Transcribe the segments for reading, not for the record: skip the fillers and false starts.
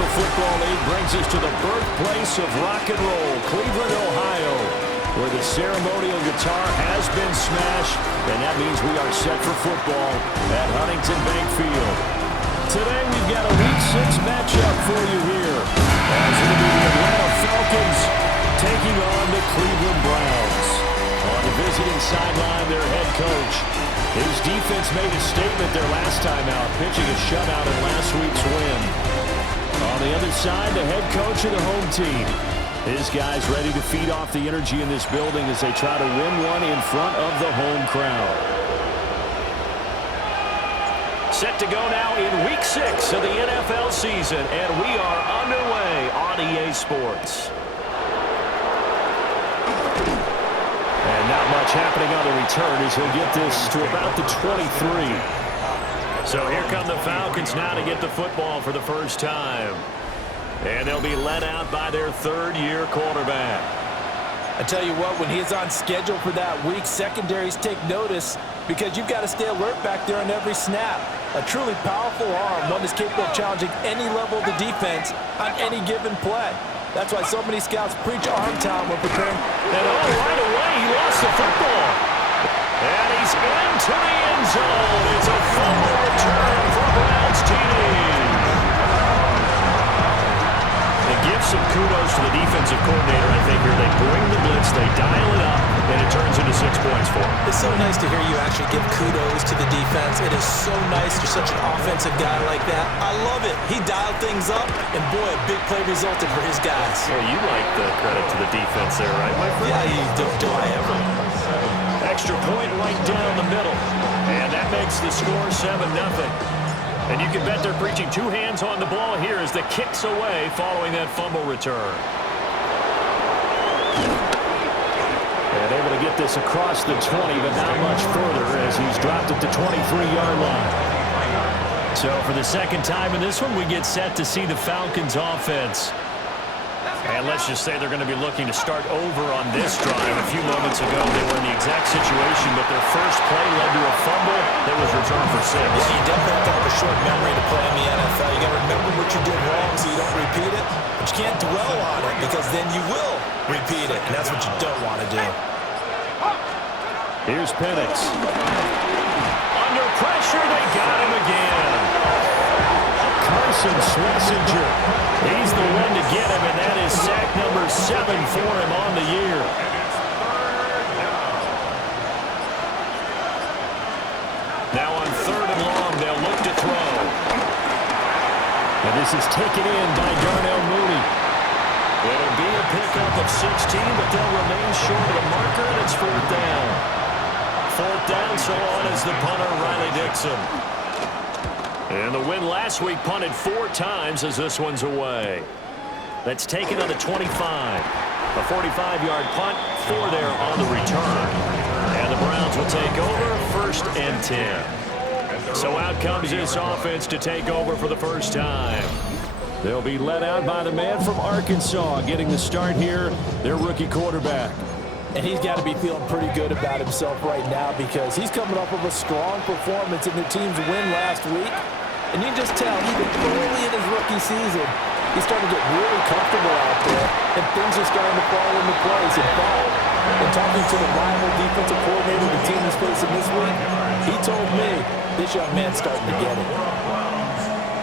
National Football League brings us to the birthplace of rock and roll, Cleveland, Ohio, where the ceremonial guitar has been smashed, and that means we are set for football at Huntington Bank Field. Today we've got a Week 6 matchup for you here, as it'll be the Atlanta Falcons taking on the Cleveland Browns. On the visiting sideline, their head coach. His defense made a statement their last time out, pitching a shutout in last week's win. On the other side, the head coach of the home team. His guys ready to feed off the energy in this building as they try to win one in front of the home crowd. Set to go now in Week 6 of the NFL season, and we are underway on EA Sports. And not much happening on the return as he'll get this to about the 23. So here come the Falcons now to get the football for the first time. And they'll be led out by their third-year quarterback. I tell you what, when he's on schedule for that week, secondaries take notice because you've got to stay alert back there on every snap. A truly powerful arm, one that's capable of challenging any level of the defense on any given play. That's why so many scouts preach arm talent when preparing. And right away, he lost the football. And he's into the end zone. It's a fumble return for Browns TD. Give some kudos to the defensive coordinator, I think, here. They bring the blitz, they dial it up, and it turns into 6 points for them. It's so nice to hear you actually give kudos to the defense. It is so nice. You're such an offensive guy like that. I love it. He dialed things up, and boy, a big play resulted for his guys. Well, you like the credit to the defense there, right, my friend? Yeah, you do I ever. Extra point right down the middle. And that makes the score 7-0. And you can bet they're preaching two hands on the ball here as the kick's away following that fumble return. And able to get this across the 20, but not much further as he's dropped at the 23-yard line. So for the second time in this one, we get set to see the Falcons offense. And let's just say they're going to be looking to start over on this drive. A few moments ago, they were in the exact situation, but their first play led to a fumble that was returned for 6. Yeah, you definitely have to have a short memory to play in the NFL. You got to remember what you did wrong so you don't repeat it. But you can't dwell on it because then you will repeat it, and that's what you don't want to do. Here's Penix. Under pressure, they got him again. Carson Schlesinger. He's the one to get him, and that is sack number 7 for him on the year. Now on 3rd and long, they'll look to throw. And this is taken in by Darnell Mooney. It'll be a pickup of 16, but they'll remain short of the marker, and it's 4th down. 4th down, so on is the punter, Riley Dixon. And the win last week punted 4 times as this one's away. That's taken on the 25. A 45-yard punt, 4 there on the return. And the Browns will take over 1st and 10. So out comes this offense to take over for the first time. They'll be led out by the man from Arkansas getting the start here, their rookie quarterback. And he's got to be feeling pretty good about himself right now because he's coming off of a strong performance in the team's win last week. And you can just tell, even early in his rookie season, he's starting to get really comfortable out there, and things are starting to fall into place. In fact, in talking to the rival defensive coordinator the team is facing this week, he told me this young man's starting to get it.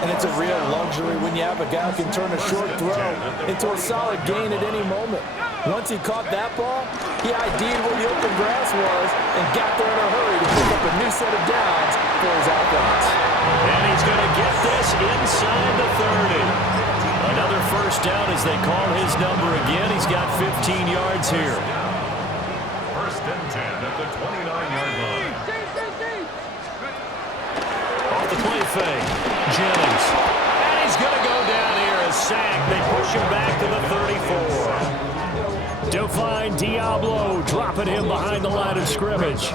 And it's a real luxury when you have a guy who can turn a short throw into a solid gain at any moment. Once he caught that ball, he ID'd where the open grass was and got there in a hurry to pick up a new set of downs for his offense. And he's going to get this inside the 30. Another first down as they call his number again. He's got 15 yards here. 1st and 10 at the 29-yard line. Off the play fake, Jennings. And he's going to go down here, a sack. They push him back to the 34. Define Diablo dropping him behind the line of scrimmage.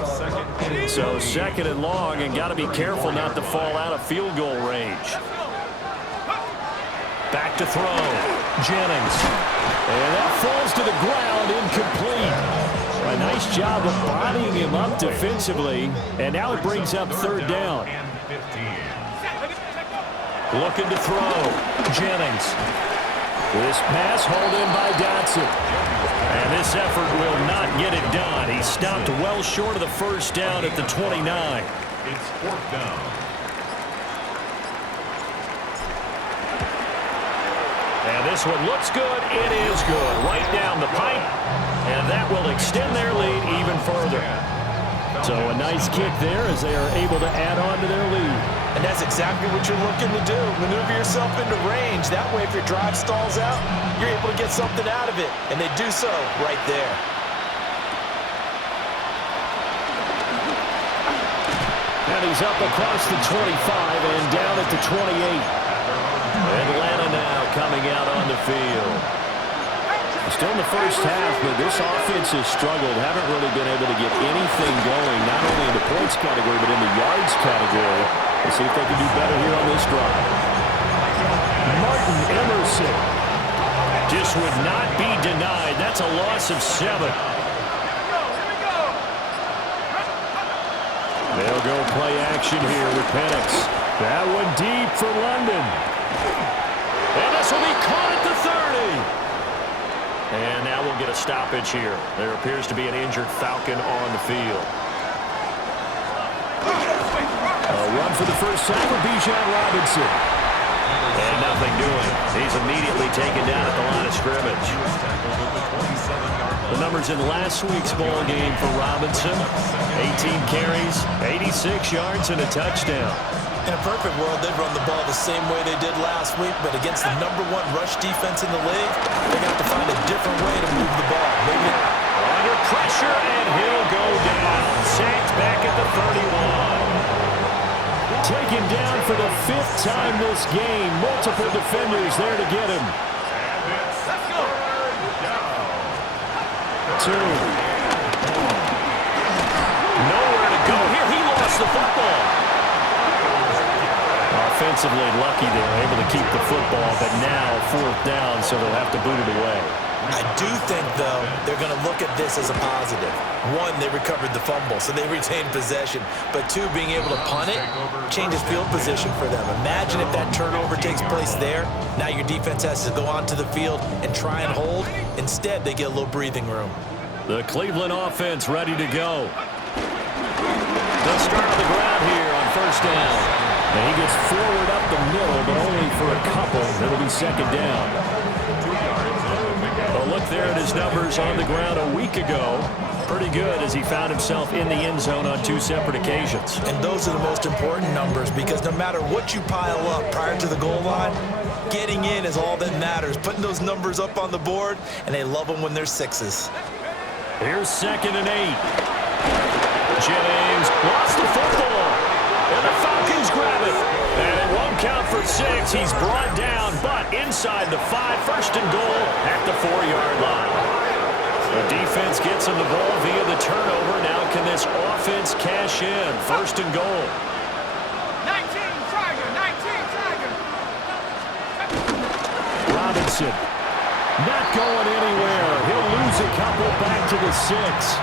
So 2nd and long, and got to be careful not to fall out of field goal range. Back to throw, Jennings. And that falls to the ground, incomplete. A nice job of bodying him up defensively, and now it brings up 3rd down. Looking to throw. Jennings. This pass hauled in by Dotson. And this effort will not get it done. He stopped well short of the first down at the 29. It's fourth down. And this one looks good. It is good. Right down the pipe. And that will extend their lead even further. So a nice kick there as they are able to add on to their lead. And that's exactly what you're looking to do. Maneuver yourself into range. That way, if your drive stalls out, you're able to get something out of it. And they do so right there. And he's up across the 25 and down at the 28. Atlanta now coming out on the field. Still in the first half, but this offense has struggled. Haven't really been able to get anything going, not only in the points category, but in the yards category. Let's see if they can do better here on this drive. Martin Emerson just would not be denied. That's a loss of 7. They'll go play action here with Penix. That one deep for London. And this will be caught at the 30. And now we'll get a stoppage here. There appears to be an injured Falcon on the field. A run for the first sack of Bijan Robinson. And nothing doing. He's immediately taken down at the line of scrimmage. The numbers in last week's ball game for Robinson. 18 carries, 86 yards, and a touchdown. In a perfect world, they'd run the ball the same way they did last week, but against the #1 rush defense in the league, they're going to have to find a different way to move the ball. Maybe under pressure, and he'll go down. Sacked back at the 31. Taken down for the 5th time this game. Multiple defenders there to get him. Let's go. 2. Nowhere to go here. He lost the football. Offensively lucky they were able to keep the football, but now 4th down, so they'll have to boot it away. I do think, though, they're going to look at this as a positive. 1, they recovered the fumble, so they retained possession. But 2, being able to punt it changes field position for them. Imagine if that turnover takes place there. Now your defense has to go onto the field and try and hold. Instead, they get a little breathing room. The Cleveland offense ready to go. They'll start on the ground here on 1st down. And he gets forward up the middle, but only for a couple. It'll be 2nd down. A look there at his numbers on the ground a week ago. Pretty good as he found himself in the end zone on 2 separate occasions. And those are the most important numbers because no matter what you pile up prior to the goal line, getting in is all that matters. Putting those numbers up on the board, and they love them when they're 6s. Here's 2nd and 8. Jennings lost the football. And the Falcons grab it. And it won't count for 6. He's brought down, but inside the 5. 1st and goal at the 4-yard line. The defense gets him the ball via the turnover. Now can this offense cash in? 1st and goal. 19 Tiger, 19 Tiger. Robinson not going anywhere. He'll lose a couple back to the 6.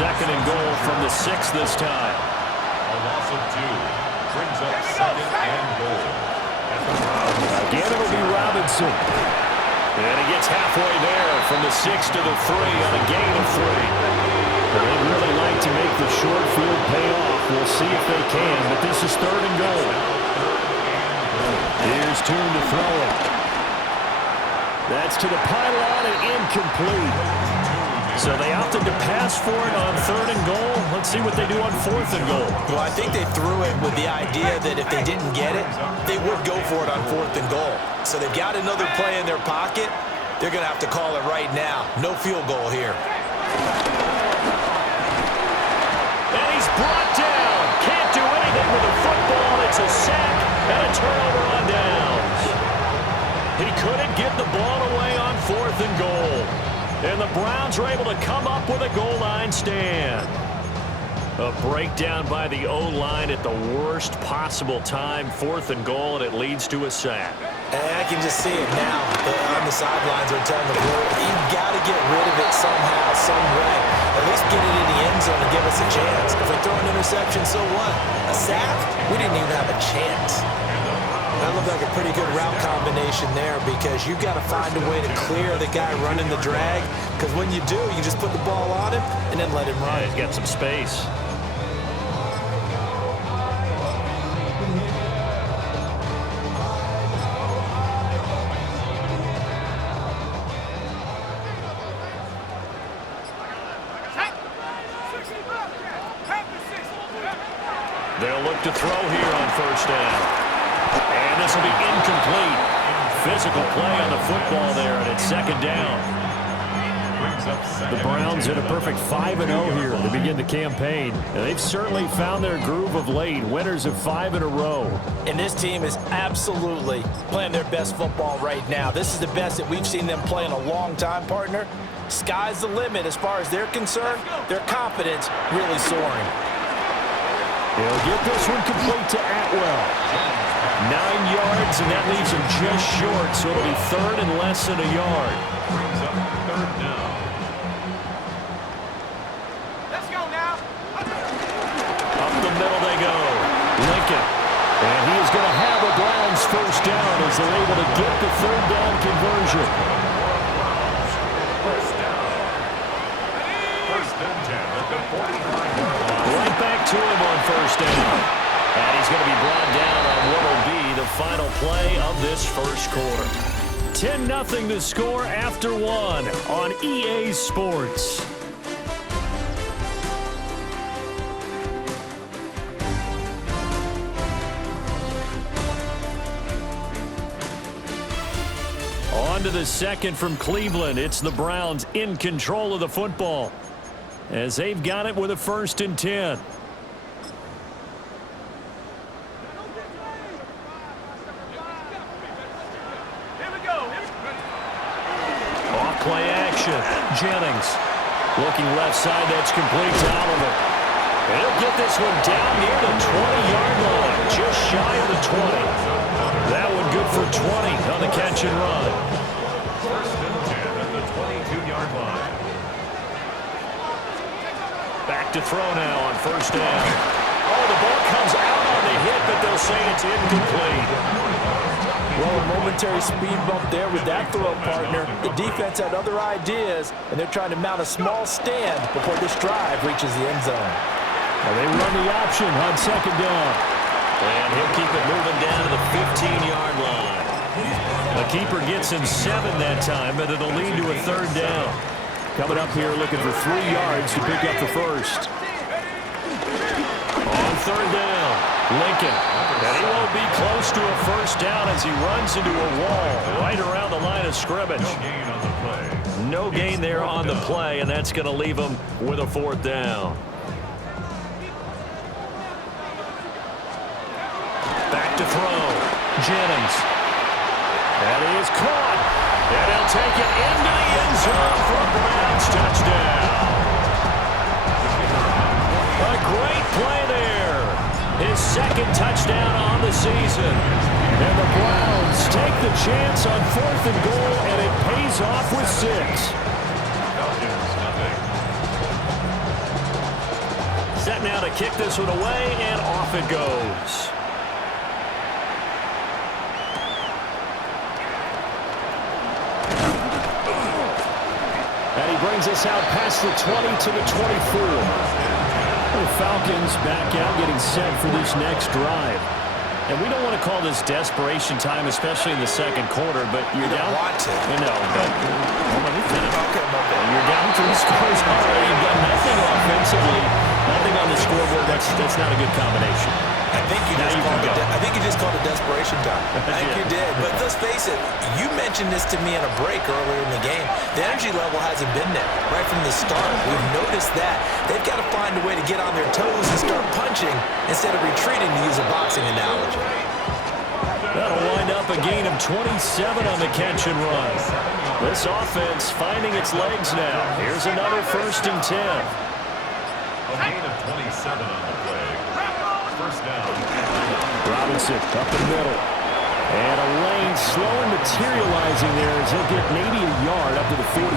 2nd and goal from the 6 this time. A loss of 2 brings up 2nd and goal. Again, it'll be Robinson. And he gets halfway there from the 6 to the 3 on a gain of 3. They'd really like to make the short field pay off. We'll see if they can, but this is 3rd and goal. Here's Tune to throw it. That's to the pylon and incomplete. So they opted to pass for it on 3rd and goal. Let's see what they do on 4th and goal. Well, I think they threw it with the idea that if they didn't get it, they would go for it on 4th and goal. So they've got another play in their pocket. They're going to have to call it right now. No field goal here. And he's brought down. Can't do anything with the football. It's a sack and a turnover on downs. He couldn't get the ball away on 4th and goal. And the Browns are able to come up with a goal line stand. A breakdown by the O-line at the worst possible time. 4th and goal, and it leads to a sack. And I can just see it now. On the sidelines are telling the player, you've got to get rid of it somehow, some way. At least get it in the end zone and give us a chance. If we throw an interception, so what? A sack? We didn't even have a chance. That looked like a pretty good route combination there because you've got to find a way to clear the guy running the drag, because when you do, you just put the ball on him and then let him run. Yeah, he's got some space. They'll look to throw here on first down. And this will be incomplete. Physical play on the football there, and it's second down. The Browns in a perfect 5-0 here to begin the campaign. And they've certainly found their groove of late. Winners of 5 in a row. And this team is absolutely playing their best football right now. This is the best that we've seen them play in a long time, partner. Sky's the limit as far as they're concerned. Their confidence really soaring. He'll get this one complete to Atwell. 9 yards, and that leaves him just short, so it'll be third and less than a yard. Brings up third down. Let's go now. Up the middle they go. Lincoln. And he is going to have a Browns first down as they're able to get the third down conversion. First down. First and 10 at the 45-yard line. Right back to him on first down. And he's going to be brought down on what will be the final play of this first quarter. 10-0 the score after one on EA Sports. On to the second from Cleveland. It's the Browns in control of the football as they've got it with a 1st and 10. Off play action. Jennings looking left side. That's complete to Oliver. And he'll get this one down near the 20-yard line, just shy of the 20. That one good for 20 on the catch and run. First and 10 at the 22-yard line. Back to throw now on first down. Oh, the ball comes out on the hit, but they'll say it's incomplete. Well, a momentary speed bump there with that throw, partner. The defense had other ideas, and they're trying to mount a small stand before this drive reaches the end zone. Well, they run the option on second down. And he'll keep it moving down to the 15-yard line. The keeper gets him 7 that time, but it'll lead to a third down. Coming up here looking for 3 yards to pick up the first. On third down, Lincoln. And he won't be close to a first down as he runs into a wall right around the line of scrimmage. No gain on the play. No gain there on the play, and that's going to leave him with a 4th down. Back to throw. Jennings. And he is caught. And he'll take it into the end zone for a Browns touchdown. A great play there. His 2nd touchdown on the season. And the Browns take the chance on 4th and goal, and it pays off with 6. Falcons, nothing. Set now to kick this one away, and off it goes. And he brings us out past the 20 to the 24. The Falcons back out getting set for this next drive. And we don't want to call this desperation time, especially in the second quarter, but you're down. Want to. I know, but let me finish. Okay, my bad. You're down 3 scores already. You've done nothing offensively, nothing on the scoreboard. That's not a good combination. I think you just called it desperation time. I think you did. But let's face it, you mentioned this to me in a break earlier in the game. The energy level hasn't been there right from the start. We've noticed that. They've got to find a way to get on their toes and start punching instead of retreating, to use a boxing analogy. That'll wind up a gain of 27 on the catch and run. This offense finding its legs now. Here's another 1st and 10. A gain of 27 on the play. First down. Robinson up the middle. And a lane slowly materializing there as he'll get maybe a yard up to the 45.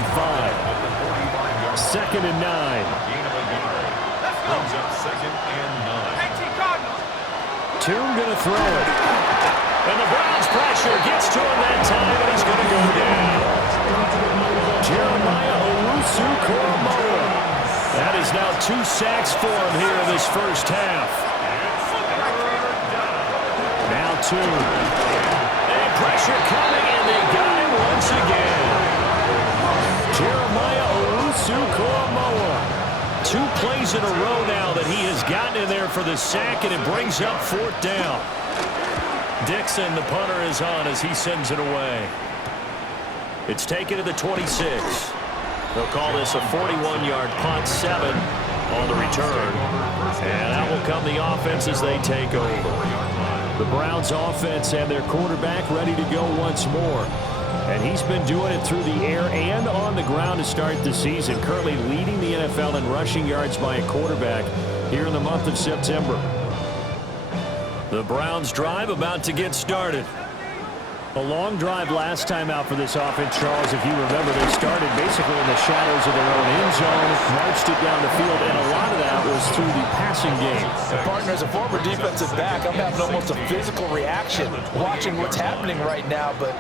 2nd and 9. Gain of a yard. Brings up 2nd and 9. Toon going to throw it. And the Browns pressure gets to him that time, and he's going to go down. Jeremiah Owusu-Koramoah. That is now 2 sacks for him here in this first half. Now 2. And pressure coming, and they got him once again. Jeremiah Owusu-Koramoah. 2 plays in a row now that he has gotten in there for the sack, and it brings up 4th down. Dixon, the punter, is on as he sends it away. It's taken to the 26. They'll call this a 41-yard punt, 7 on the return. And that will come the offense as they take over. The Browns offense and their quarterback ready to go once more. And he's been doing it through the air and on the ground to start the season, currently leading the NFL in rushing yards by a quarterback here in the month of September. The Browns drive about to get started. A long drive last time out for this offense, Charles. If you remember, they started basically in the shadows of their own end zone, marched it down the field, and a lot of that was through the passing game. And partner, as a former defensive back, I'm having almost a physical reaction watching what's happening right now, but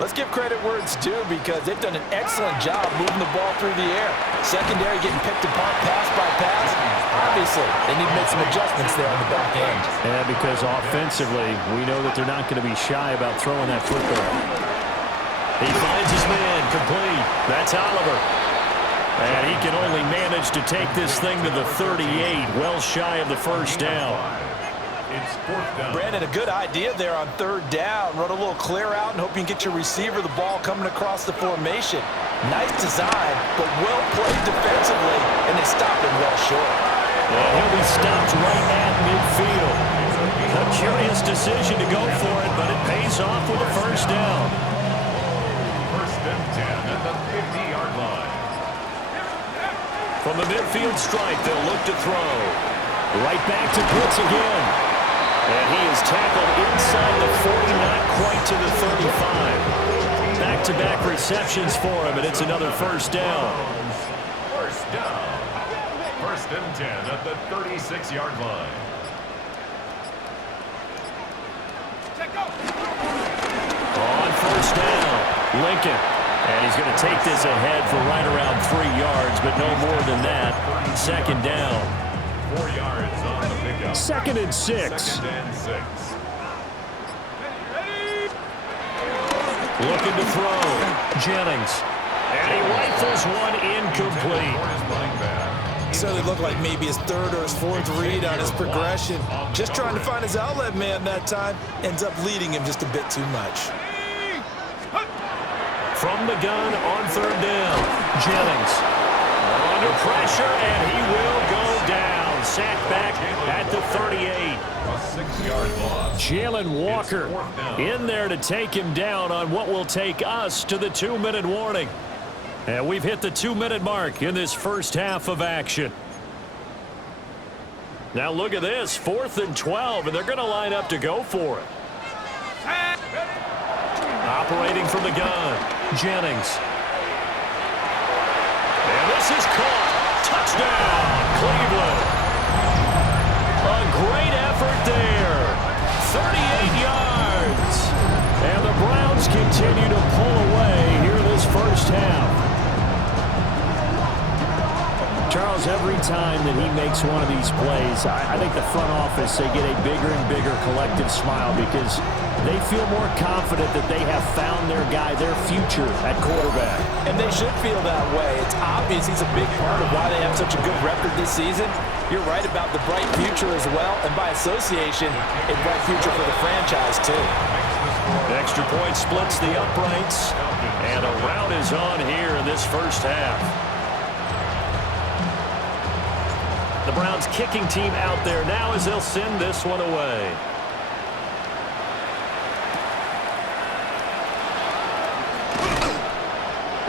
let's give credit where it's due because they've done an excellent job moving the ball through the air. Secondary getting picked apart pass by pass. Obviously, they need to make some adjustments there on the back end. And because offensively, we know that they're not going to be shy about throwing that football. He finds his man complete. That's Oliver. And he can only manage to take this thing to the 38, well shy of the first down. It's 4th down. Brandon, a good idea there on 3rd down. Run a little clear out and hope you can get your receiver the ball coming across the formation. Nice design, but well played defensively, and they stopped him well short. And he'll be stopped right at midfield. A curious decision to go for it, but it pays off with a first down. 1st and 10 at the 50-yard line. From the midfield stripe, they'll look to throw. Right back to Pitts again. And he is tackled inside the 40, not quite to the 35. Back-to-back receptions for him, and it's another first down. First down. 1st and 10 at the 36-yard line. On first down, Lincoln. And he's going to take this ahead for right around 3 yards, but no more than that. 2nd down. 4 yards on the pickup. 2nd and 6. 2nd and 6. Looking to throw. Jennings. And he rifles one incomplete. Certainly looked like maybe his 3rd or his 4th read on his progression. Just trying to find his outlet man that time. Ends up leading him just a bit too much. From the gun on 3rd down. Jennings. Under pressure, and he will go down. Sacked back at the 38. A 6-yard loss. Jalen Walker in there to take him down on what will take us to the 2-minute warning. And we've hit the 2-minute mark in this first half of action. Now look at this, 4th and 12, and they're going to line up to go for it. Operating from the gun, Jennings. And this is caught. Touchdown, Cleveland. A great effort there. 38 yards. And the Browns continue to pull away here in this first half. Charles, every time that he makes one of these plays, I think the front office, they get a bigger and bigger collective smile because they feel more confident that they have found their guy, their future at quarterback. And they should feel that way. It's obvious he's a big part of why they have such a good record this season. You're right about the bright future as well, and by association, a bright future for the franchise too. Extra point splits the uprights, and a rout is on here in this first half. The Browns kicking team out there now as they'll send this one away.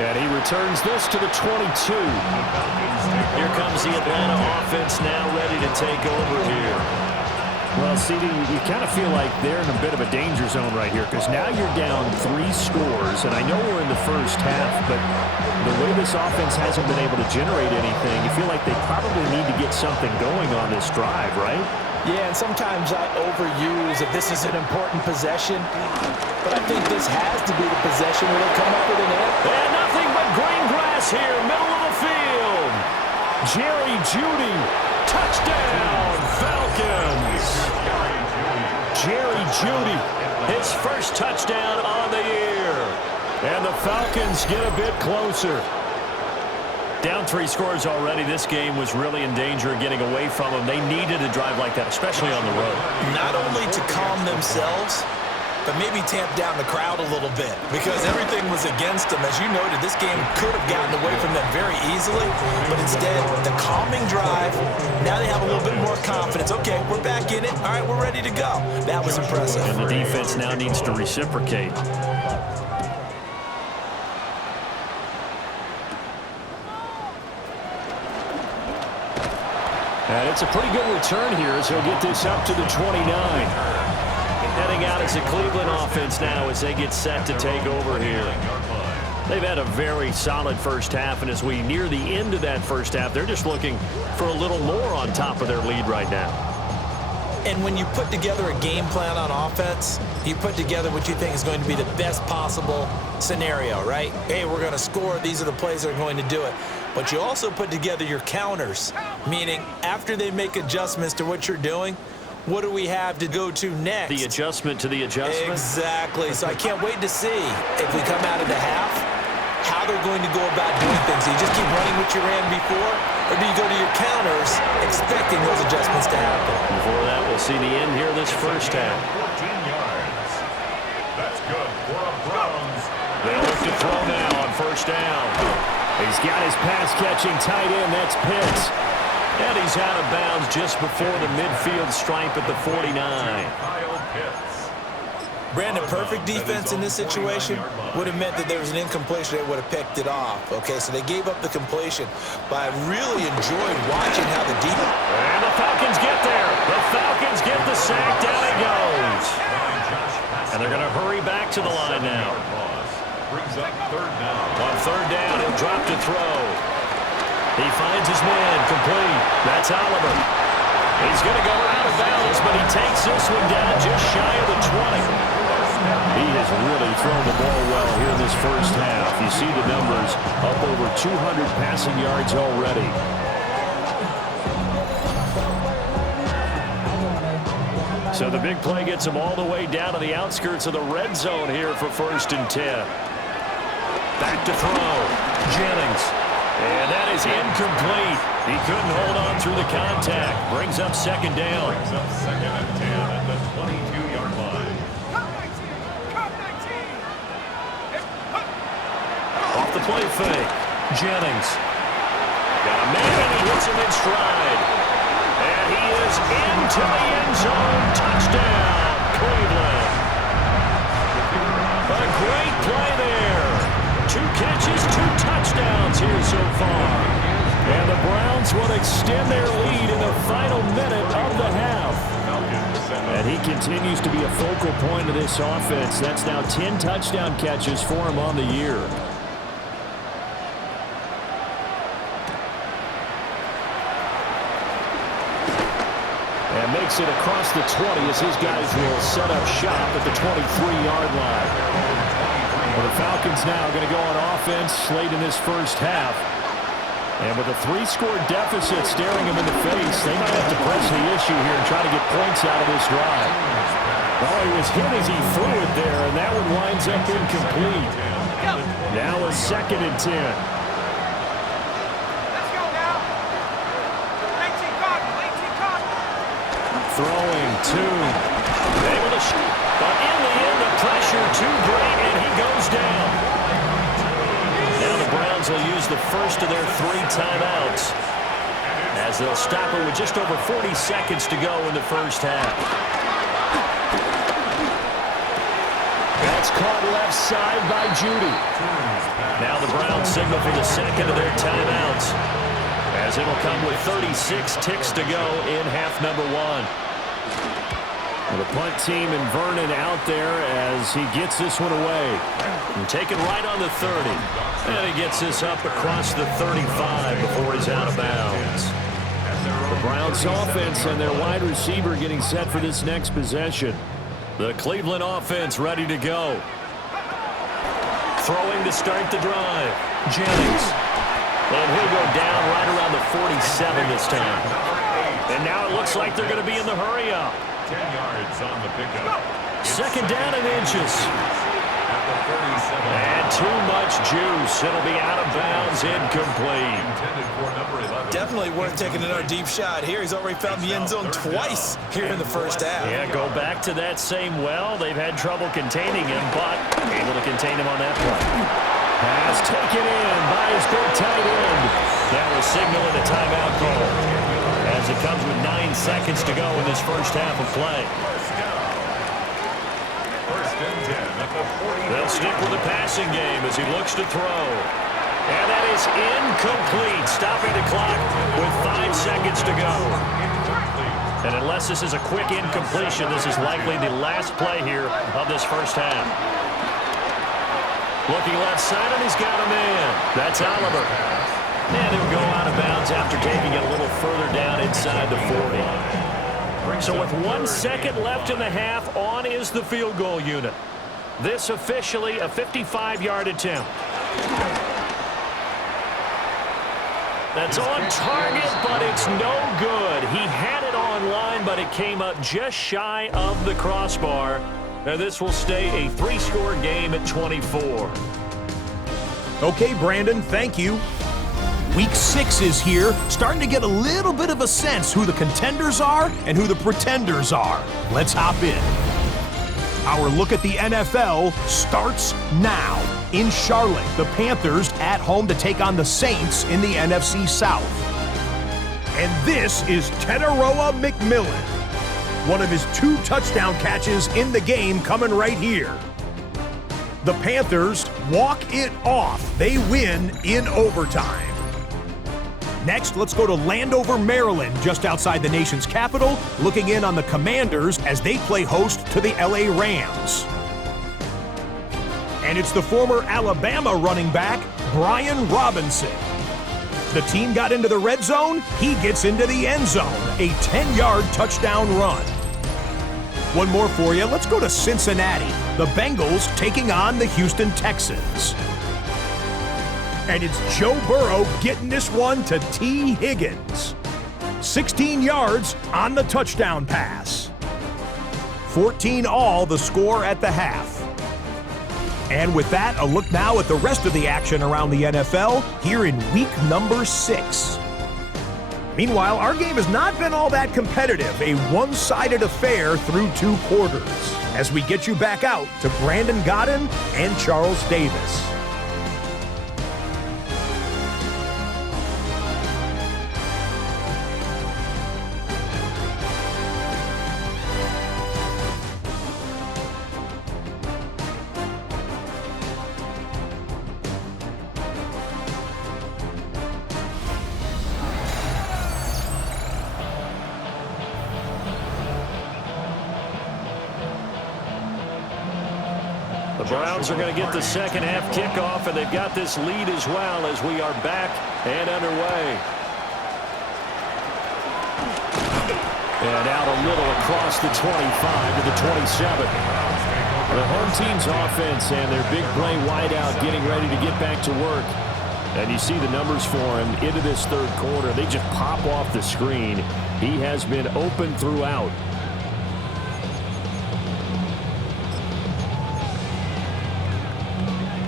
And he returns this to the 22. Here comes the Atlanta offense now ready to take over here. Well, CD, you kind of feel like they're in a bit of a danger zone right here because now you're down 3 scores, and I know we're in the first half, but the way this offense hasn't been able to generate anything, you feel like they probably need to get something going on this drive, right? Yeah, and sometimes I overuse if this is an important possession, but I think this has to be the possession where they come up with an answer. And nothing but green grass here, middle of the field. Jerry Jeudy, touchdown, Falcons. Jerry Jeudy, his first touchdown on the year. And the Falcons get a bit closer. Down 3 scores already. This game was really in danger of getting away from them. They needed a drive like that, especially on the road. Not only to calm themselves, but maybe tamp down the crowd a little bit because everything was against them. As you noted, this game could have gotten away from them very easily, but instead, the calming drive, now they have a little bit more confidence. Okay, we're back in it. All right, we're ready to go. That was impressive. And the defense now needs to reciprocate. And it's a pretty good return here as he'll get this up to the 29. Heading out as a Cleveland offense now as they get set to take over here. They've had a very solid first half, and as we near the end of that first half, they're just looking for a little more on top of their lead right now. And when you put together a game plan on offense, you put together what you think is going to be the best possible scenario, right? Hey, we're going to score. These are the plays that are going to do it. But you also put together your counters, meaning after they make adjustments to what you're doing, what do we have to go to next? The adjustment to the adjustment? Exactly. So I can't wait to see if we come out of the half, how they're going to go about doing things. Do you just keep running what you ran before, or do you go to your counters expecting those adjustments to happen? Before that, we'll see the end here this first half. 14 yards. That's good for a Browns. They look to throw now on first down. He's got his pass-catching tight end. That's Pitts. And he's out of bounds just before the midfield stripe at the 49. Kyle Pitts. Brandon, perfect defense in this situation would have meant that there was an incompletion that would have picked it off. Okay, so they gave up the completion, but I really enjoyed watching how the defense. And the Falcons get there. The Falcons get the sack. Down he goes. And they're going to hurry back to the line now. Brings up third down. On third down, he'll drop to throw. He finds his man, complete. That's Oliver. He's going to go out of bounds, but he takes this one down just shy of the 20. He has really thrown the ball well here in this first half. You see the numbers, up over 200 passing yards already. So the big play gets him all the way down to the outskirts of the red zone here for 1st and 10. Back to throw. Jennings. And that is incomplete. He couldn't hold on through the contact. Brings up second down. Brings up 2nd and 10 at the 22-yard line. Off the play fake. Jennings. Got a man and he hits him in stride. And he is into the end zone. Touchdown, Cleveland. A great play there. 2 catches, 2 touchdowns here so far. And the Browns will extend their lead in the final minute of the half. And he continues to be a focal point of this offense. That's now 10 touchdown catches for him on the year. And makes it across the 20 as his guys will set up shop at the 23-yard line. Well, the Falcons now going to go on offense late in this first half. And with a 3-score deficit staring them in the face, they might have to press the issue here and try to get points out of this drive. Well, he was hit as he threw it there, and that one winds up incomplete. Now a 2nd and 10. Let's go now. 18 caught. Throwing 2. Able to shoot. But in the end, the pressure too great, and he goes down. Now the Browns will use the first of their 3 timeouts as they'll stop it with just over 40 seconds to go in the first half. That's caught left side by Jeudy. Now the Browns signal for the second of their timeouts as it'll come with 36 ticks to go in half number 1. The punt team and Vernon out there as he gets this one away. And taken right on the 30. And he gets this up across the 35 before he's out of bounds. The Browns offense and their wide receiver getting set for this next possession. The Cleveland offense ready to go. Throwing to start the drive. Jennings. And he'll go down right around the 47 this time. And now it looks like they're going to be in the hurry up. 10 yards on the pickup. Second down and inches. And too much juice. It'll be out of bounds, incomplete. Definitely worth taking another deep shot here. He's already found the end zone twice here in the first half. Yeah, go back to that same well. They've had trouble containing him, but able to contain him on that play. Pass taken in by his big tight end. That was signaling a timeout call as it comes with 9 seconds to go in this first half of play. They'll stick with the passing game as he looks to throw. And that is incomplete, stopping the clock with 5 seconds to go. And unless this is a quick incompletion, this is likely the last play here of this first half. Looking left side, and he's got a man. That's Oliver. And he'll go out of bounds after taking it a little further down inside the 40. So with 1 second left in the half, on is the field goal unit. This officially a 55-yard attempt. That's on target, but it's no good. He had it on line, but it came up just shy of the crossbar. And this will stay a 3-score game at 24. Okay, Brandon, thank you. Week 6 is here, starting to get a little bit of a sense who the contenders are and who the pretenders are. Let's hop in. Our look at the NFL starts now. In Charlotte, the Panthers at home to take on the Saints in the NFC South. And this is Tenaroa McMillan. One of his 2 touchdown catches in the game coming right here. The Panthers walk it off. They win in overtime. Next, let's go to Landover, Maryland, just outside the nation's capital, looking in on the Commanders as they play host to the LA Rams. And it's the former Alabama running back, Brian Robinson. The team got into the red zone, he gets into the end zone, a 10-yard touchdown run. One more for you, let's go to Cincinnati. The Bengals taking on the Houston Texans. And it's Joe Burrow getting this one to T. Higgins. 16 yards on the touchdown pass. 14 all the score at the half. And with that, a look now at the rest of the action around the NFL here in week number 6. Meanwhile, our game has not been all that competitive, a one-sided affair through 2 quarters, as we get you back out to Brandon Godden and Charles Davis. The Browns are going to get the second half kickoff, and they've got this lead as well as we are back and underway. And out a little across the 25 to the 27. The home team's offense and their big play wideout getting ready to get back to work. And you see the numbers for him into this third quarter. They just pop off the screen. He has been open throughout.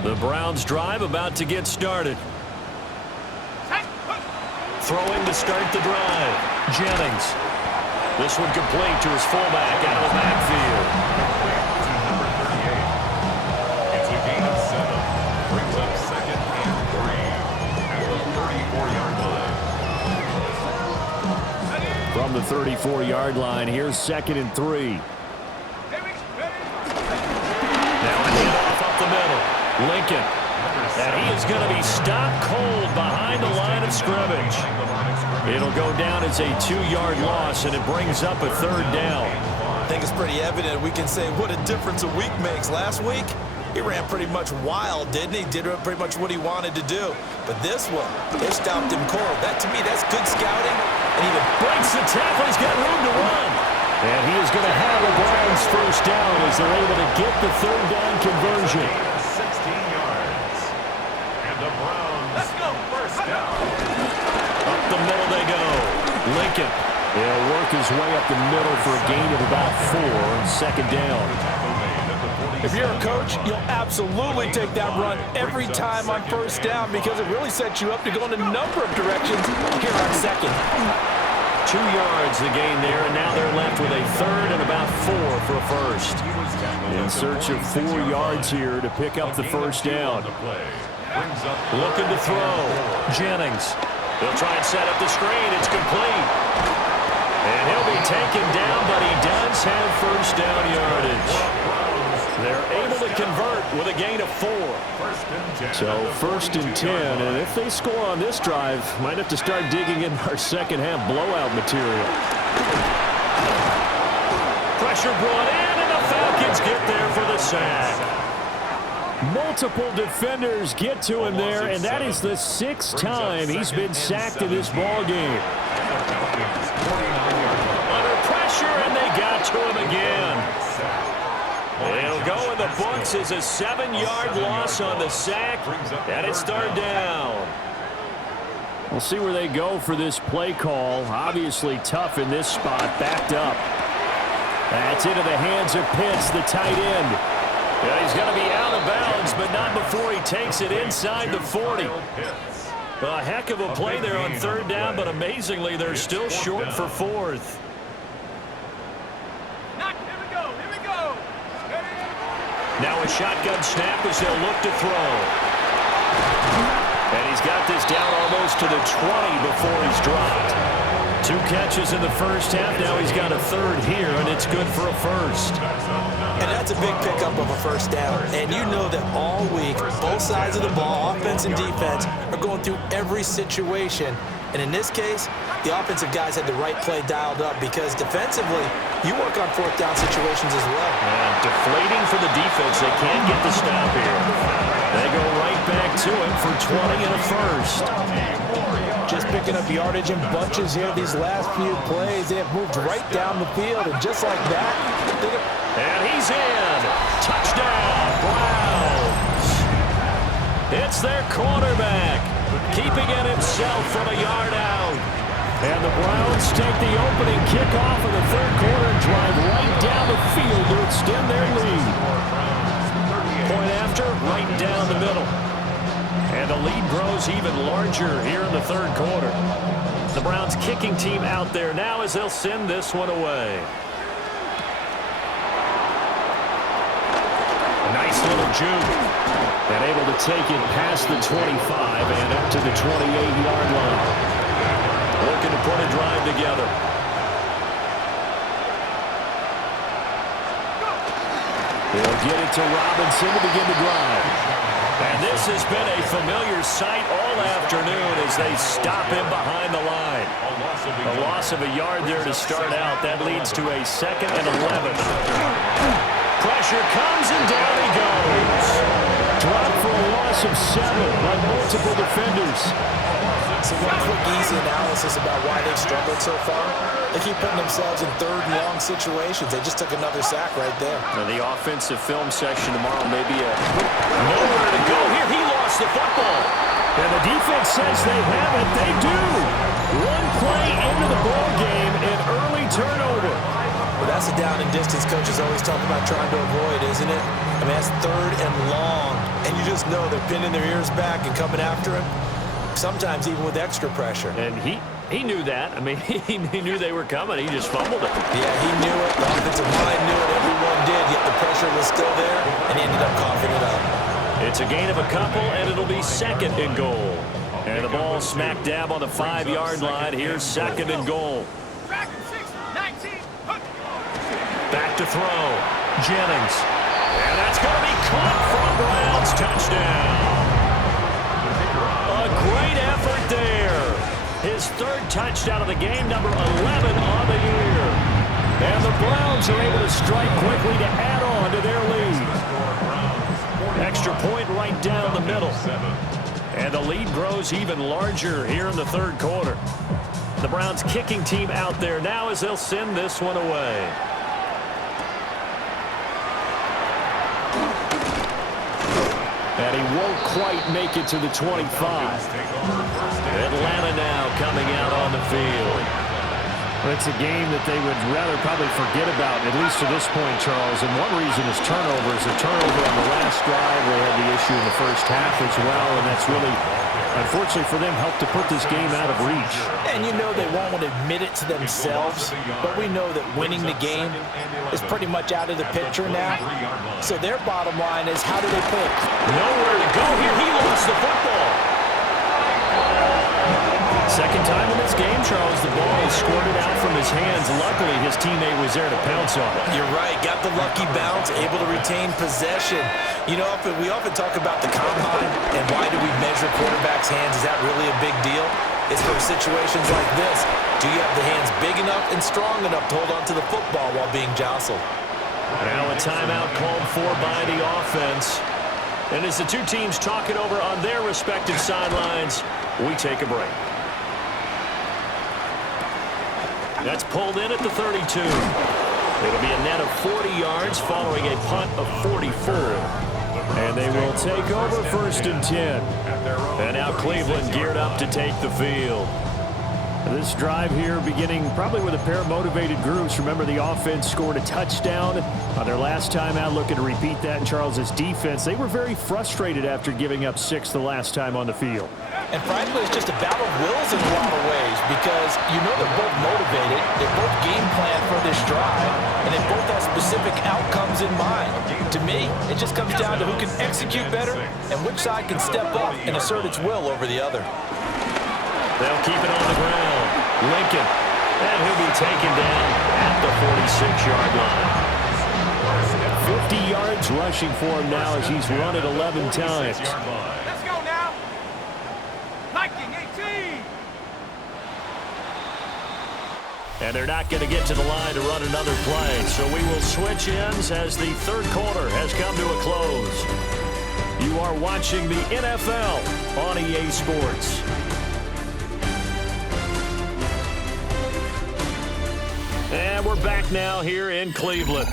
The Browns drive about to get started. Throwing to start the drive. Jennings. This one complete to his fullback out of the backfield. Number 38. It's a gain of 7. Brings up second and 3 at the 34-yard line. From the 34-yard line, here's second and 3. Now a handoff up the middle. Lincoln. And he is going to be stopped cold behind the line of scrimmage. It'll go down as a 2-yard loss, and it brings up a third down. I think it's pretty evident we can say what a difference a week makes. Last week, he ran pretty much wild, didn't he? Did pretty much what he wanted to do. But this one, they stopped him cold. That, to me, that's good scouting. And even breaks the tackle. He's got room to run. And he is going to have a Browns first down as they're able to get the third down conversion. 16 yards. And the Browns first down. Up the middle they go. Lincoln. He'll work his way up the middle for a gain of about 4 on second down. If you're a coach, you'll absolutely take that run every time on first down because it really sets you up to go in a number of directions here on second. 2 yards the gain there, and now they're left with a third and about 4 for a first. In search of 4 yards here to pick up the first down. Looking to throw. Jennings. He'll try and set up the screen. It's complete. And he'll be taken down, but he does have first down yardage. They're able to convert with a gain of 4. So first and 10, and if they score on this drive, might have to start digging in our second half blowout material. Pressure brought in, and the Falcons get there for the sack. Multiple defenders get to him there, and that is the 6th time he's been sacked in this ballgame. Under pressure, and they got to him again. It'll go in the books as a 7-yard loss on the sack, and it's third down. We'll see where they go for this play call. Obviously tough in this spot, backed up. That's into the hands of Pitts, the tight end. Yeah, he's going to be out of bounds, but not before he takes it inside the 40. A heck of a play there on third down, but amazingly, they're still short for 4th. Now a shotgun snap as they'll look to throw. And he's got this down almost to the 20 before he's dropped. 2 catches in the first half. Now he's got a third here, and it's good for a first. And that's a big pickup of a first down. And you know that all week, both sides of the ball, offense and defense, are going through every situation. And in this case, the offensive guys had the right play dialed up because defensively, you work on fourth down situations as well. And deflating for the defense. They can't get the stop here. They go right back to him for 20 and a first. Just picking up yardage in bunches here these last few plays. They have moved right down the field, and just like that, and he's in. Touchdown, Browns. It's their quarterback, keeping it himself from a yard out. And the Browns take the opening kickoff of the third quarter and drive right down the field to extend their lead. Point after, right down the middle. And the lead grows even larger here in the third quarter. The Browns kicking team out there now as they'll send this one away. Nice little juke. And able to take it past the 25 and up to the 28-yard line. Looking to put a drive together. They'll get it to Robinson to begin the drive. And this has been a familiar sight all afternoon as they stop him behind the line. A loss of a yard there to start out. That leads to a 2nd and 11. Pressure comes and down he goes. Dropped for a loss of 7 by multiple defenders. So one quick, easy analysis about why they've struggled so far. They keep putting themselves in third and long situations. They just took another sack right there. Now the offensive film session tomorrow may be nowhere to go. Here he lost the football. And the defense says they have it. They do. One play into the ball game, an early turnover. Well, that's a down and distance coaches always talk about trying to avoid, isn't it? I mean, that's third and long. And you just know they're pinning their ears back and coming after him. Sometimes even with extra pressure. And he knew that. I mean, he knew they were coming. He just fumbled it. Yeah, he knew it. The offensive line knew it. Everyone did, yet the pressure was still there, and he ended up coughing it up. It's a gain of a couple, and it'll be 2nd and goal. And the ball smack dab on the 5-yard line. Here's 2nd and goal. Back to throw. Jennings. And that's going to be caught for a Browns touchdown. A great effort there. His 3rd touchdown of the game, number 11 on the year. And the Browns are able to strike quickly to add on to their lead. And the lead grows even larger here in the third quarter. The Browns kicking team out there now as they'll send this one away. And he won't quite make it to the 25. Atlanta now coming out on the field. It's a game that they would rather probably forget about, at least to this point, Charles. And one reason is turnovers. A turnover on the last drive. They had the issue in the first half as well, and that's really, unfortunately for them, helped to put this game out of reach. And you know they won't admit it to themselves, but we know that winning the game is pretty much out of the picture now. So their bottom line is, how do they play it? Nowhere to go here. He lost the football. Second time in this game, Charles, the ball is squirted out from his hands. Luckily, his teammate was there to pounce on it. You're right. Got the lucky bounce, able to retain possession. You know, we often talk about the combine and why do we measure quarterbacks' hands. Is that really a big deal? It's for situations like this. Do you have the hands big enough and strong enough to hold on to the football while being jostled? Now a timeout called for by the offense. And as the two teams talk it over on their respective sidelines, we take a break. That's pulled in at the 32. It'll be a net of 40 yards following a punt of 44. And they will take over 1st and 10. And now Cleveland geared up to take the field. This drive here beginning probably with a pair of motivated groups. Remember, the offense scored a touchdown on their last time out. Looking to repeat that in Charles's defense. They were very frustrated after giving up 6 the last time on the field. And frankly, it's just a battle of wills in a lot of ways because you know they're both motivated, they're both game planned for this drive, and they both have specific outcomes in mind. To me, it just comes down to who can execute better and which side can step up and assert its will over the other. They'll keep it on the ground. Lincoln, and he'll be taken down at the 46-yard line. 50 yards rushing for him now as he's run it 11 times. Let's go now. Liking 18. And they're not going to get to the line to run another play. So we will switch ends as the third quarter has come to a close. You are watching the NFL on EA Sports. And we're back now here in Cleveland.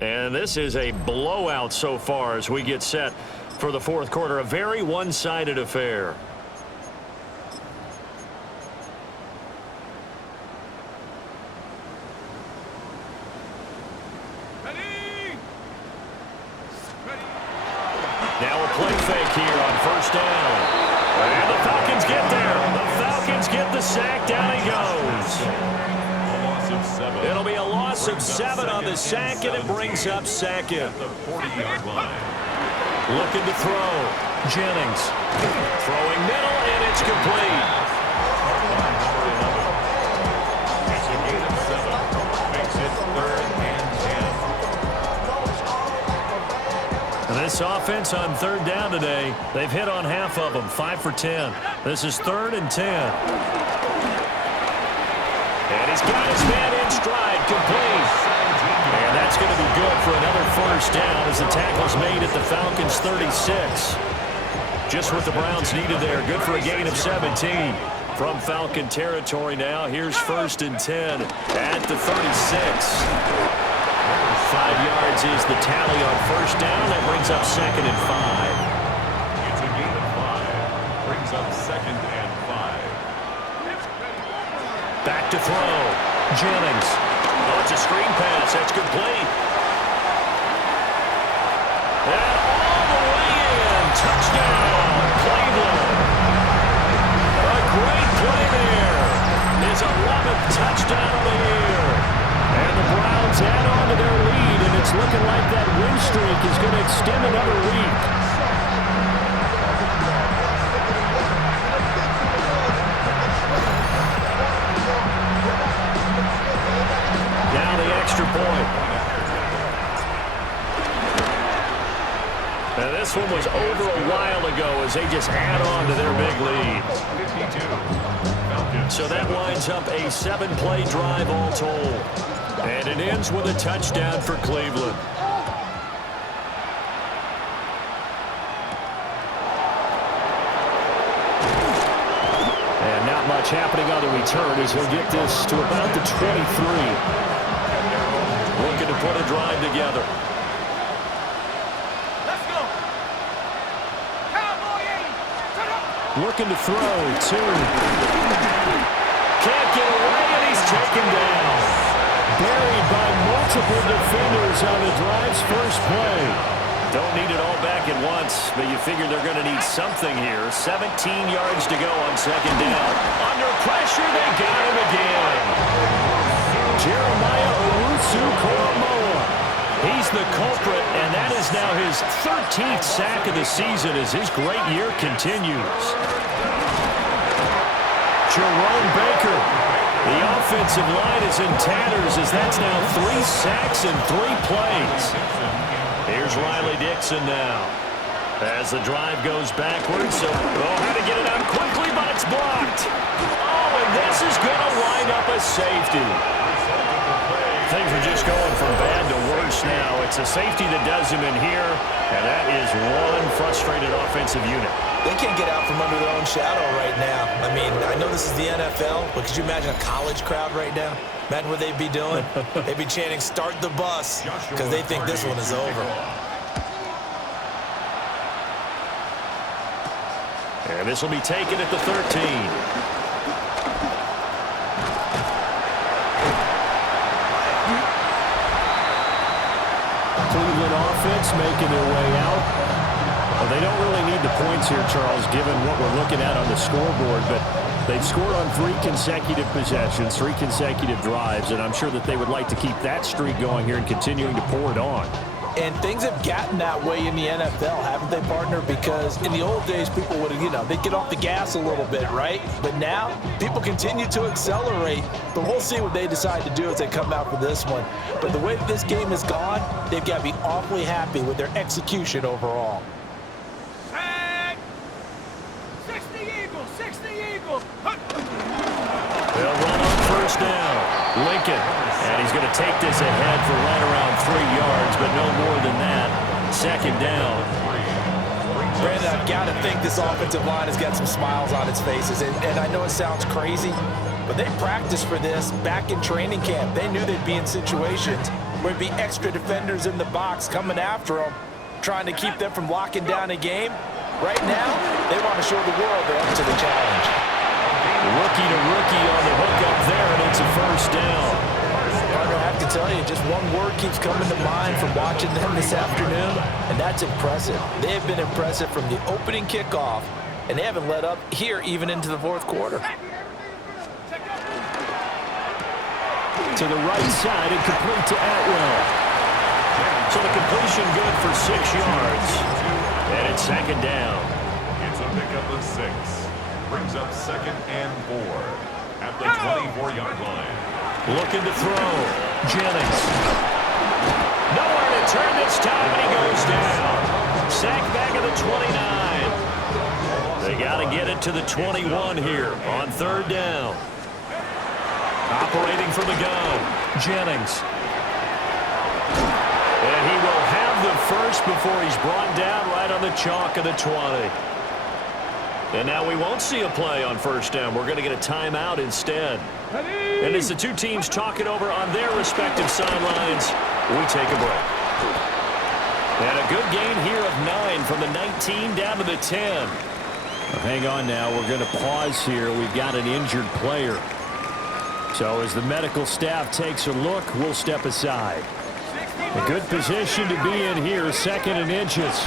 And this is a blowout so far as we get set for the fourth quarter. A very one-sided affair. Ready? Ready. Now a play fake here on 1st down. And the Falcons get there. The Falcons get the sack. Down he goes. It'll be a loss of 7 on the sack, and it brings up 2nd. The 40-yard line. Looking to throw. Jennings. Throwing middle, and it's complete. It's a gain of 7. Makes it 3rd and 10. And this offense on 3rd down today, they've hit on half of them, 5 for 10. This is 3rd and 10. And he's got his man in stride, complete. And that's going to be good for another 1st down as the tackle's made at the Falcons' 36. Just what the Browns needed there. Good for a gain of 17. From Falcon territory now, here's 1st and 10 at the 36. 5 yards is the tally on 1st down. That brings up 2nd and 5. It's a gain of 5. Brings up 2nd and 5. Back to throw. Jennings. Oh, it's a screen pass. That's complete. And all the way in. Touchdown, Cleveland. A great play there. His 11th touchdown of the year. And the Browns add on to their lead, and it's looking like that win streak is going to extend another week. Now the extra point. Now this one was over a while ago as they just add on to their big lead. 52. So that winds up a 7-play drive all told. And it ends with a touchdown for Cleveland. much happening on the return as he'll get this to about the 23. Looking to put a drive together. Let's go. Cowboy 80. Turn up. Looking to throw, 2. Can't get away, and he's taken down. Buried by multiple defenders on the drive's first play. Don't need it all back at once, but you figure they're going to need something here. 17 yards to go on second down. Under pressure, they got him again. Jeremiah Owusu-Koramoah. He's the culprit, and that is now his 13th sack of the season as his great year continues. Jerome Baker. The offensive line is in tatters as that's now 3 sacks in 3 plays. Here's Riley Dixon now. As the drive goes backwards, so how to get it out quickly, but it's blocked. Oh, and this is going to wind up a safety. Things are just going from bad to worse now. It's a safety that does him in here, and that is one frustrated offensive unit. They can't get out from under their own shadow right now. I mean, I know this is the NFL, but could you imagine a college crowd right now? Imagine what they'd be doing. They'd be chanting, "Start the bus," because they think this one is over. And this will be taken at the 13. Cleveland offense making their way out. Well, they don't really need the points here, Charles, given what we're looking at on the scoreboard, but they've scored on 3 consecutive possessions, 3 consecutive drives, and I'm sure that they would like to keep that streak going here and continuing to pour it on. And things have gotten that way in the NFL, haven't they, partner? Because in the old days, people would, they'd get off the gas a little bit, right? But now, people continue to accelerate. But we'll see what they decide to do as they come out for this one. But the way that this game has gone, they've got to be awfully happy with their execution overall. Sack. 60 Eagles. 60 Eagles. They'll run on first down. Lincoln. And he's going to take this ahead for right around 3 yards, but no more than that. Second down. Brandon, I've got to think this offensive line has got some smiles on its faces. And I know it sounds crazy, but they practiced for this back in training camp. They knew they'd be in situations where there'd be extra defenders in the box coming after them, trying to keep them from locking down a game. Right now, they want to show the world they're up to the challenge. Rookie to rookie on the hook up there, and it's a first down. Partner, I have to tell you, just one word keeps coming to mind from watching them this afternoon, and that's impressive. They have been impressive from the opening kickoff, and they haven't let up here even into the fourth quarter. To the right side and complete to Atwell. So the completion good for 6 yards. And it's second down. It's a pickup of 6. Brings up 2nd and 4 at the 24-yard line. Looking to throw. Jennings. Nowhere to turn this time, and he goes down. Sack back at the 29. They got to get it to the 21 here on third down. Operating from the gun. Jennings. And he will have the first before he's brought down right on the chalk of the 20. And now we won't see a play on first down. We're going to get a timeout instead. And as the two teams talk it over on their respective sidelines, we take a break. And a good gain here of 9 from the 19 down to the 10. Hang on now. We're going to pause here. We've got an injured player. So as the medical staff takes a look, we'll step aside. A good position to be in here, 2nd and inches.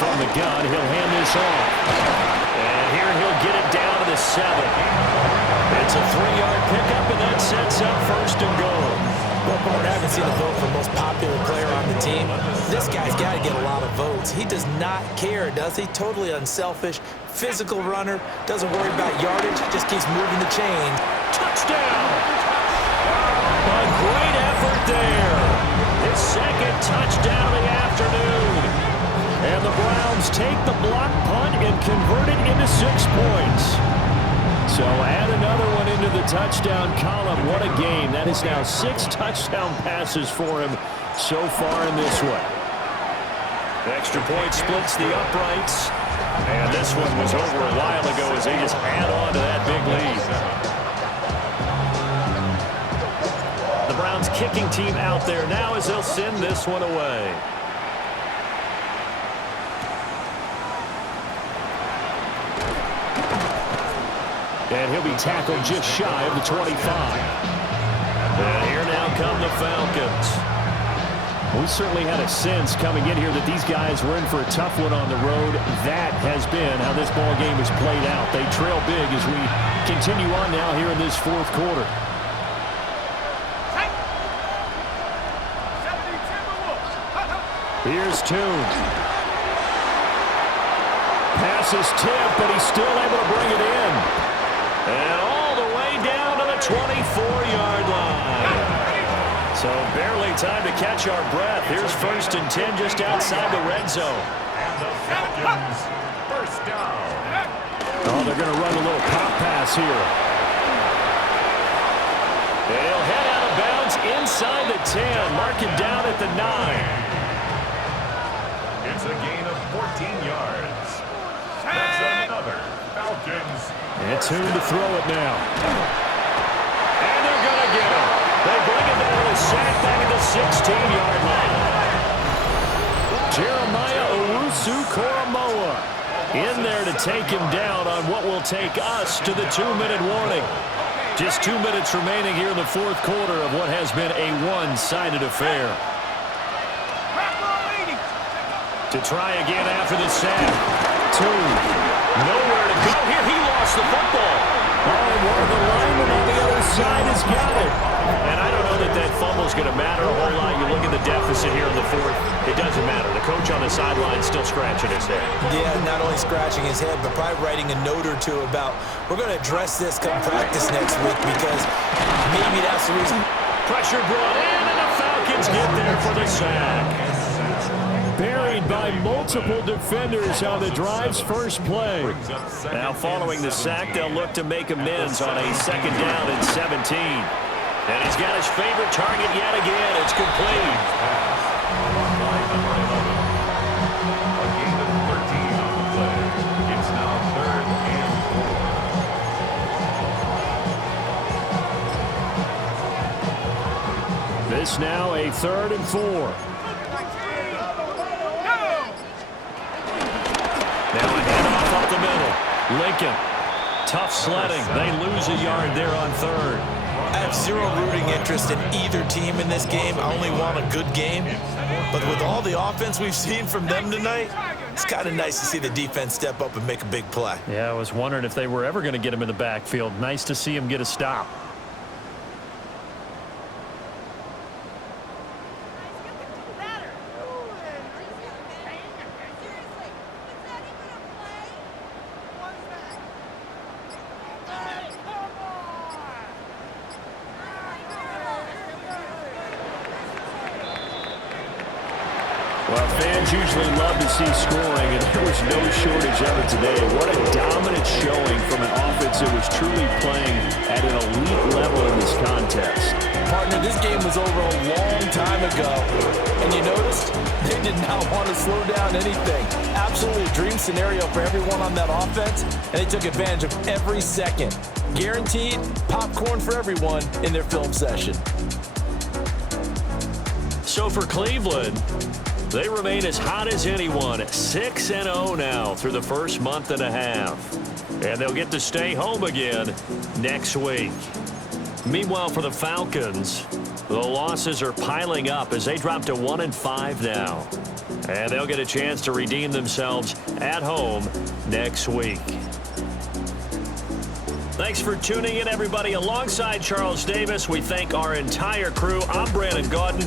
From the gun, he'll hand this off. And here he'll get it down to the 7. It's a 3-yard pickup, and that sets up first and goal. Well, Bart, I haven't seen a vote for most popular player on the team. This guy's got to get a lot of votes. He does not care, does he? Totally unselfish, physical runner, doesn't worry about yardage, just keeps moving the chain. Touchdown! A great effort there. His 2nd touchdown of the afternoon. And the Browns take the block punt and convert it into 6 points. So add another one into the touchdown column. What a game. That is now 6 touchdown passes for him so far in this one. Extra point splits the uprights. And this one was over a while ago as they just add on to that big lead. The Browns kicking team out there now as they'll send this one away. And he'll be tackled just shy of the 25. And here now come the Falcons. We certainly had a sense coming in here that these guys were in for a tough one on the road. That has been how this ball game has played out. They trail big as we continue on now here in this fourth quarter. Here's Tune. Pass is tipped, but he's still able to bring it in. And all the way down to the 24-yard line. So barely time to catch our breath. Here's 1st and 10 just outside the red zone. And the Falcons, first down. Oh, they're going to run a little pop pass here. They'll head out of bounds inside the 10. Mark it down at the 9. It's a gain of 14 yards. That's another Falcons. And Tune to throw it now. And they're going to get it. They bring it down with a sack back at the 16-yard line. Jeremiah Owusu-Koramoah in there to take him down on what will take us to the 2-minute warning. Just 2 minutes remaining here in the fourth quarter of what has been a one-sided affair. To try again after the sack. Tune. Nowhere to go here. He lost the football. Oh, one of the linemen on the other side has got it. And I don't know that that fumble is going to matter a whole lot. You look at the deficit here in the fourth. It doesn't matter. The coach on the sideline is still scratching his head. Yeah, not only scratching his head, but probably writing a note or two about, we're going to address this come practice next week because maybe that's the reason. Pressure brought in, and the Falcons get there for the sack. Buried by multiple defenders on the drive's first play. Now following the sack, they'll look to make amends on a 2nd down and 17. And he's got his favorite target yet again. It's complete. A gain of 13 on the play. It's now 3rd and 4. This now a 3rd and 4. Now a handoff up the middle. Lincoln. Tough sledding. They lose a yard there on 3rd. I have zero rooting interest in either team in this game. I only want a good game. But with all the offense we've seen from them tonight, it's kind of nice to see the defense step up and make a big play. Yeah, I was wondering if they were ever going to get him in the backfield. Nice to see him get a stop. Well, fans usually love to see scoring, and there was no shortage of it today. What a dominant showing from an offense that was truly playing at an elite level in this contest. Partner, this game was over a long time ago, and you noticed they did not want to slow down anything. Absolutely a dream scenario for everyone on that offense, and they took advantage of every second. Guaranteed popcorn for everyone in their film session. So for Cleveland, they remain as hot as anyone, 6-0 now through the first month and a half. And they'll get to stay home again next week. Meanwhile, for the Falcons, the losses are piling up as they drop to 1-5 now. And they'll get a chance to redeem themselves at home next week. Thanks for tuning in, everybody. Alongside Charles Davis, we thank our entire crew. I'm Brandon Gaudin.